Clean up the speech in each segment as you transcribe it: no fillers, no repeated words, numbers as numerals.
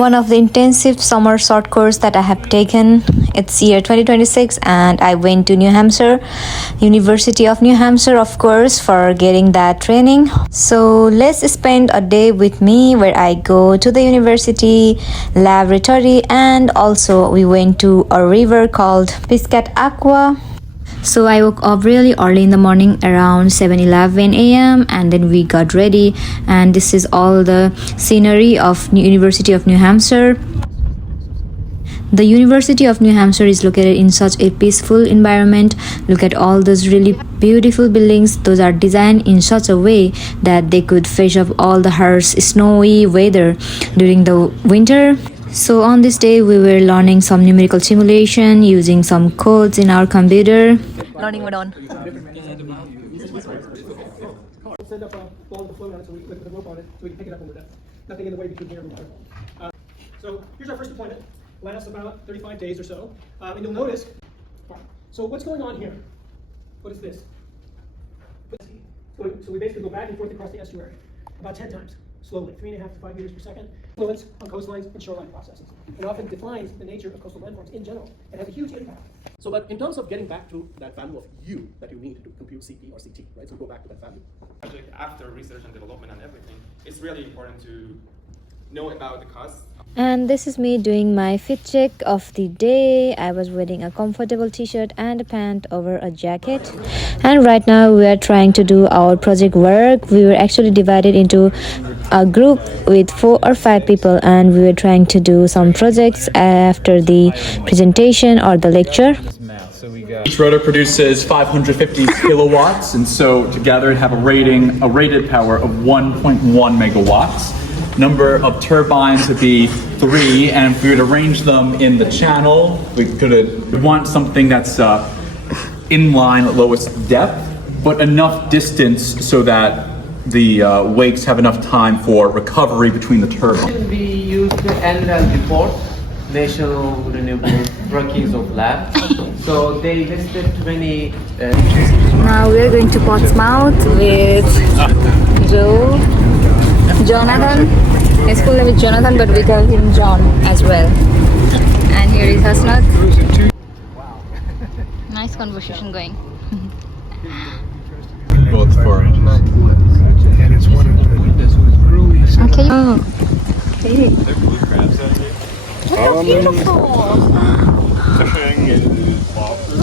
one of the intensive summer short course that I have taken. It's year 2026 and I went to New Hampshire, University of New Hampshire, of course, for getting that training. So let's spend a day with me where I go to the university laboratory, and also we went to a river called Piscat Aqua. So I woke up really early in the morning around 7:11 a.m. and then we got ready, and this is all the scenery of University of New Hampshire. The University of New Hampshire is located in such a peaceful environment. Look at all those really beautiful buildings. Those are designed in such a way that they could face off all the harsh snowy weather during the winter. So on this day we were learning some numerical simulation using some codes in our computer. Learning what on? Send up a ball with a float on it, so with a rope on it, so we can pick it up when we're done. Nothing in the way between here and there. So here's our first deployment. Lasts about 35 days or so. And you'll notice, so what's going on here? What is this? So we basically go back and forth across the estuary about 10 times, slowly, 3.5 to 5 meters per second. Influence on coastlines and shoreline processes. It often defines the nature of coastal landforms in general and has a huge impact. So, but in terms of getting back to that value of U that you need to compute CP or CT, right? So go back to that value. After research and development and everything, it's really important to know about the costs. And this is me doing my fit check of the day. I was wearing a comfortable t-shirt and a pant over a jacket. And right now we are trying to do our project work. We were actually divided into a group with 4 or 5 people, and we were trying to do some projects after the presentation or the lecture. Each rotor produces 550 kilowatts, and so together it have a rated power of 1.1 megawatts. Number of turbines would be 3, and if we would arrange them in the channel, we want something that's inline at lowest depth, but enough distance so that the wakes have enough time for recovery between the turbines. We use the NREL report, National Renewable Workings of Lab. So they listed 20. Now we're going to Portsmouth with Jonathan. His full name is Jonathan, but we call him John as well. And here is Hasnat. Nice conversation going. Both for and it's one of the really. Okay. Oh. Okay. There are blue crabs out here. Oh, beautiful. Fishing is lobster.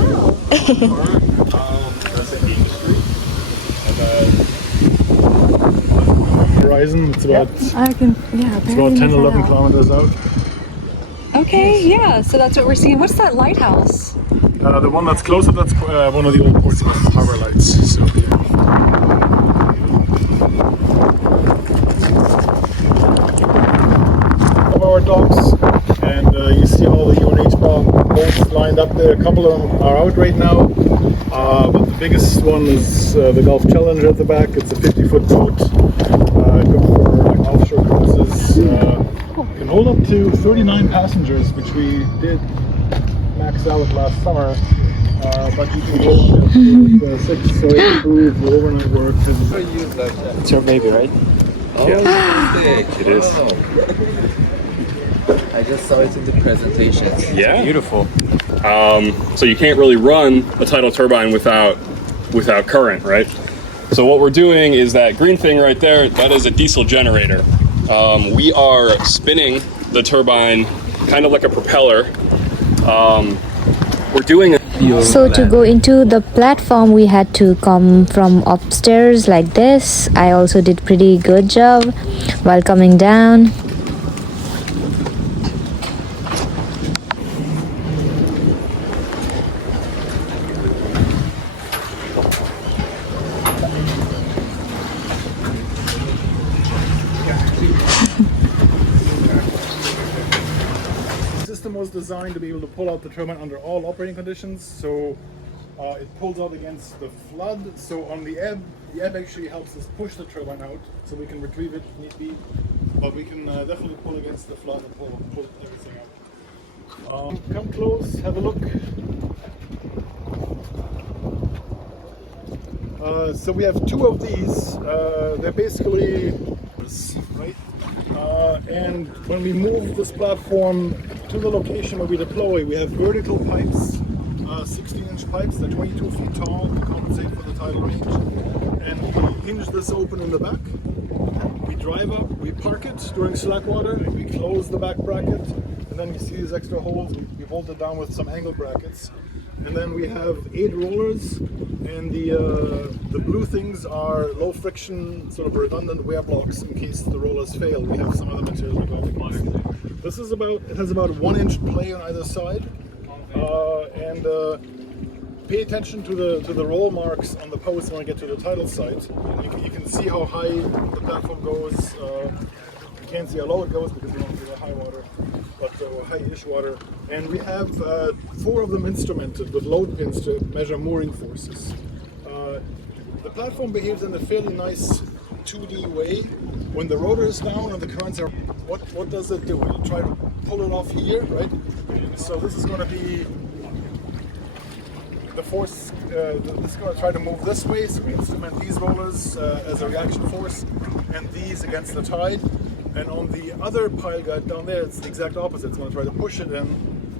That's an industry. And then Horizon, it's about, it's about 10, 11 kilometers out. Okay, yeah, so that's what we're seeing. What's that lighthouse? The one that's closer, that's one of the old Portsmouth harbor lights. So, of our docks, and you see all the UNH boats lined up there. A couple of them are out right now, but the biggest one is the Gulf Challenger at the back. It's a 50-foot boat, good for like offshore cruises. Can hold up to 39 passengers, which we did max out last summer. But you can go with 6 or 8 crews, the overnight work. it's your baby, right? Oh, Yeah. It is. I just saw it in the presentation. Yeah. Beautiful. So you can't really run a tidal turbine without current, right? So what we're doing is that green thing right there, that is a diesel generator. We are spinning the turbine kind of like a propeller. We're doing it. So to go into the platform, we had to come from upstairs like this. I also did pretty good job while coming down. The system was designed to be able to pull out the turbine under all operating conditions, so it pulls out against the flood. So on the ebb actually helps us push the turbine out, so we can retrieve it if need be. But we can definitely pull against the flood and pull everything out. Come close, have a look. So we have 2 of these. They're basically right. And when we move this platform to the location where we deploy, we have vertical pipes, 16-inch pipes, they're 22 feet tall to compensate for the tidal range. And we hinge this open in the back. We drive up, we park it during slack water, we close the back bracket, and then you see these extra holes, we bolt it down with some angle brackets. And then we have 8 rollers, and the blue things are low friction, sort of redundant wear blocks in case the rollers fail. We have some other material we go against. This is it has about 1-inch play on either side, and pay attention to the roll marks on the post when we get to the tidal site. You can see how high the platform goes. You can't see how low it goes because we don't see the high water, but high-ish water. And we have 4 of them instrumented with load pins to measure mooring forces. The platform behaves in a fairly nice 2D way. When the rotor is down and the currents are, what does it do? It'll try to pull it off here, right? So this is going to be the force. This is going to try to move this way. So we instrument these rollers as a reaction force, and these against the tide. And on the other pile guide down there, it's the exact opposite. It's going to try to push it in,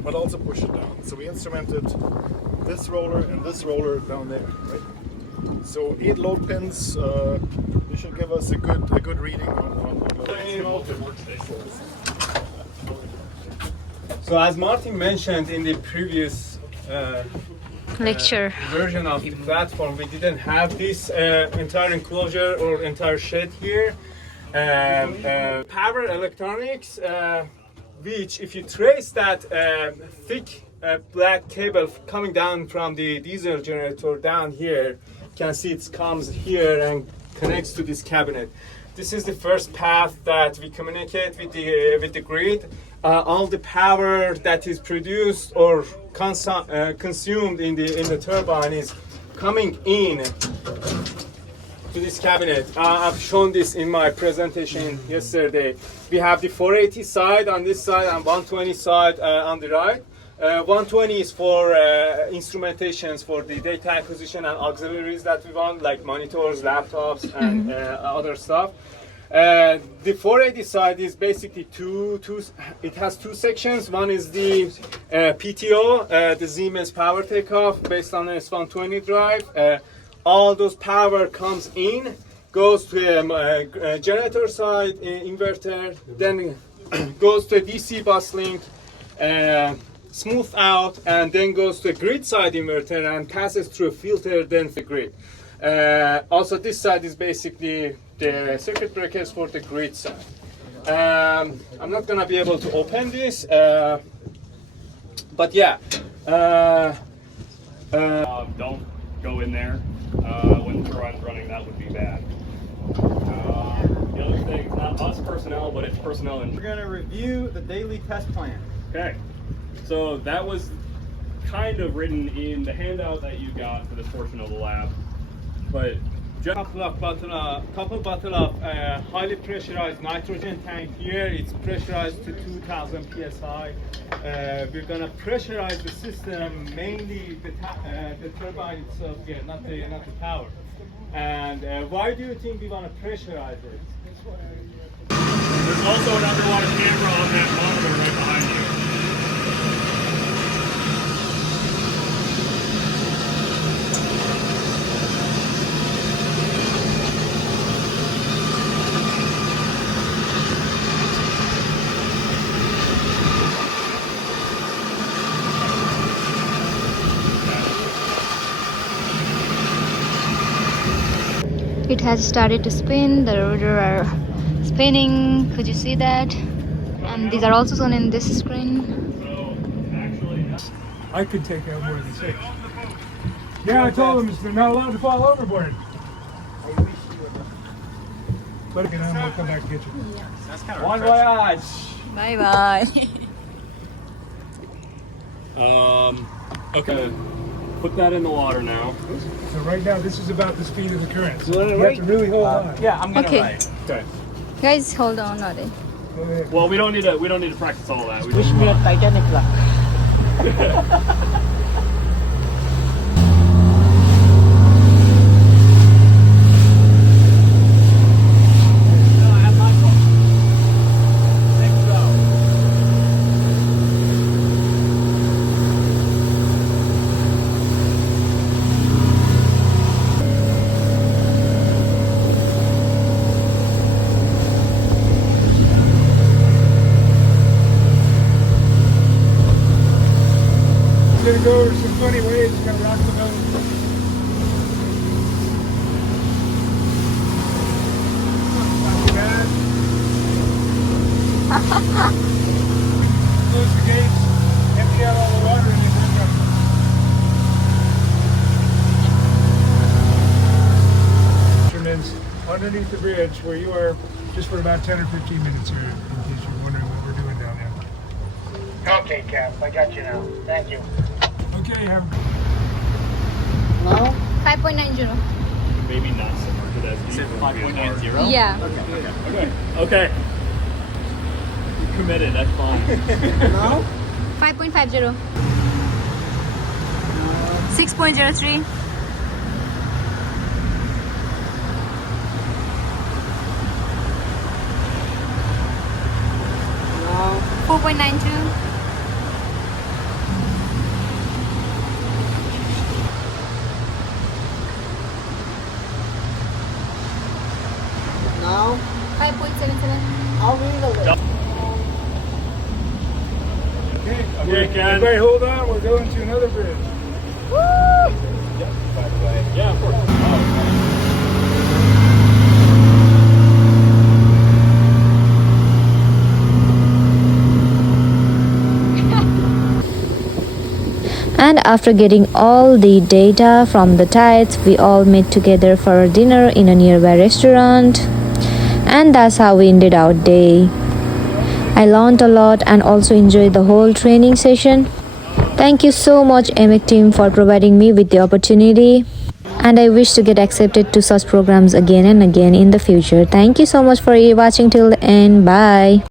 but also push it down. So we instrumented this roller and this roller down there, right? So 8 load pins. They should give us a good reading on the So as Martin mentioned in the previous Lecture. version of the platform, we didn't have this entire enclosure or entire shed here. Power electronics, which if you trace that thick black cable coming down from the diesel generator down here, you can see it comes here and connects to this cabinet. This is the first path that we communicate with the grid. All the power that is produced or consumed in the turbine is coming in to this cabinet. I've shown this in my presentation yesterday. We have the 480 side on this side and 120 side on the right. 120 is for instrumentations for the data acquisition and auxiliaries that we want, like monitors, laptops, and other stuff. The 480 side is basically it has 2 sections. One is the PTO, the Siemens power takeoff based on an S120 drive. All those power comes in, goes to a generator side inverter, then goes to a DC bus link, smooth out, and then goes to a grid side inverter and passes through a filter, then the grid. Also, this side is basically the circuit breakers for the grid side. I'm not gonna be able to open this, but yeah. Don't go in there when the turbine's running. That would be bad. The other thing, it's not us personnel, but it's personnel in. We're going to review the daily test plan. Okay, so that was kind of written in the handout that you got for this portion of the lab, but Couple bottle of highly pressurized nitrogen tank here. It's pressurized to 2000 psi. We're gonna pressurize the system, mainly the turbine itself, not the tower. And why do you think we want to pressurize it? there's also an underwater camera on that monitor right behind you. It has started to spin. The rotor are spinning. Could you see that? And these are also shown in this screen. I could take out more than 6. Yeah, I told them they're not allowed to fall overboard. But again, I'm gonna come back and get you. That's kind of Bon voyage! Bye bye. Okay, put that in the water now. So right now, this is about the speed of the current. So you have to really hold on. Yeah, I'm gonna Okay. write. Okay. Guys, hold on, Ade. Go ahead. Well, we don't need to practice all that. We Wish just, me a Titanic lah. go some funny ways, kind of rock the boat. Not too bad. Close the gates, empty out all the water, and you bring up. Instruments underneath the bridge where you are just for about 10 or 15 minutes here, in case you're wondering what we're doing down there. Okay, Cap, I got you now. Thank you. Okay, have a 5.90. Maybe not similar to that. Is it 5.90? Yeah. Okay. You committed. That's fine. 5.50. 6.03. No. 4.92. Now, 5.77. I'll read the list. Okay, Okay, Ken. everybody hold on, we're going to another bridge. Yeah, of course. And after getting all the data from the tides, we all met together for dinner in a nearby restaurant. And that's how we ended our day. I learned a lot and also enjoyed the whole training session. Thank you so much, EMIC team, for providing me with the opportunity. And I wish to get accepted to such programs again and again in the future. Thank you so much for watching till the end. Bye.